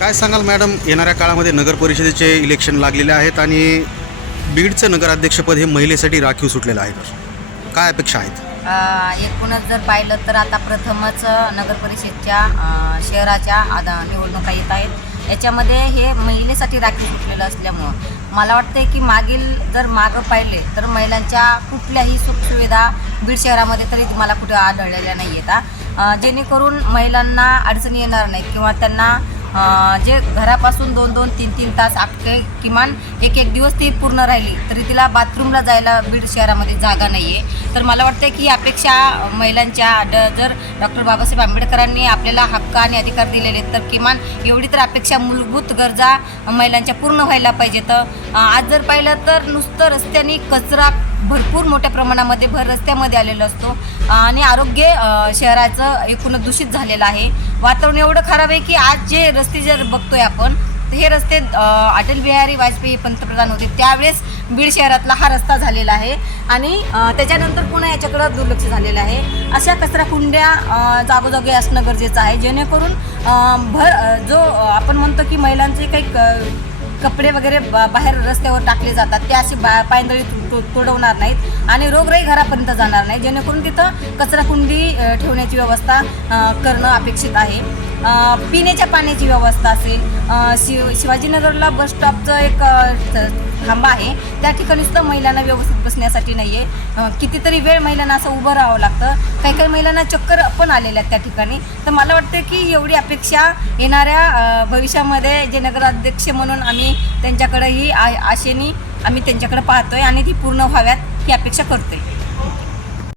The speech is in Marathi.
काय सांगाल मॅडम? येणाऱ्या काळामध्ये नगर परिषदेचे इलेक्शन लागलेले आहेत आणि बीडचं नगराध्यक्षपद हे महिलेसाठी राखीव सुटलेलं आहे. तर काय अपेक्षा आहेत? एकूणच जर पाहिलं तर आता प्रथमच नगर परिषदच्या अ, शहराच्या आदा निवडणुका येत आहेत. याच्यामध्ये हे महिलेसाठी राखीव सुटलेलं असल्यामुळं मला वाटते की मागील जर मागं पाहिले तर महिलांच्या कुठल्याही सुखसुविधा बीड शहरामध्ये तरी मला कुठे आढळलेल्या नाही आहेत जेणेकरून महिलांना अडचणी येणार नाही किंवा त्यांना जे घरापासून दोन दोन तीन तीन तास अख्खे किमान एक एक दिवस ती पूर्ण राहिली तरी तिला बाथरूमला जायला बीड शहरामध्ये जागा नाही आहे तर मला वाटतं की अपेक्षा महिलांच्या जर डॉक्टर बाबासाहेब आंबेडकरांनी आपल्याला हक्क आणि अधिकार दिलेले आहेत, तर किमान एवढी तर अपेक्षा मूलभूत गरजा महिलांच्या पूर्ण व्हायला पाहिजेत तर आज जर पाहिलं तर नुसतं रस्त्याने कचरा भरपूर मोठ्या प्रमाणामध्ये भर रस्त्यामध्ये आलेलो असतो. आणि आरोग्य शहराचं एकूणच दूषित झालेलं आहे. वातावरण एवढं खराब आहे की आज जे रस्ते जर बघतोय आपण तर हे रस्ते अटल बिहारी वाजपेयी पंतप्रधान होते. त्यावेळेस बीड शहरातला हा रस्ता झालेला आहे आणि त्याच्यानंतर पुन्हा याच्याकडं दुर्लक्ष झालेलं आहे. अशा कचरा कुंड्या जागोजागी असणं गरजेचं आहे. जेणेकरून भर जो आपण म्हणतो की महिलांचे काही क- कपडे वगैरे बाहेर रस्त्यावर टाकले जातात ते असे बा पायंदळी तुडवणार नाहीत आणि रोगराई घरापर्यंत जाणार नाही. जेणेकरून तिथं कचराकुंडी ठेवण्याची व्यवस्था करणं अपेक्षित आहे. पिण्याच्या पाण्याची व्यवस्था असेल शिव शिवाजीनगरला बस स्टॉपचं एक थ- थांबा आहे. त्या ठिकाणी सुद्धा महिलांना व्यवस्थित बसण्यासाठी नाही आहे कितीतरी वेळ महिलांना असं उभं राहावं लागतं. काही काही महिलांना चक्कर पण आलेल्या आहेत त्या ठिकाणी. तर मला वाटतं की एवढी अपेक्षा येणाऱ्या भविष्यामध्ये जे नगराध्यक्ष म्हणून आम्ही त्यांच्याकडे ही आ आशेनी आम्ही त्यांच्याकडे पाहतोय आणि ती पूर्ण व्हाव्यात ही अपेक्षा करतोय.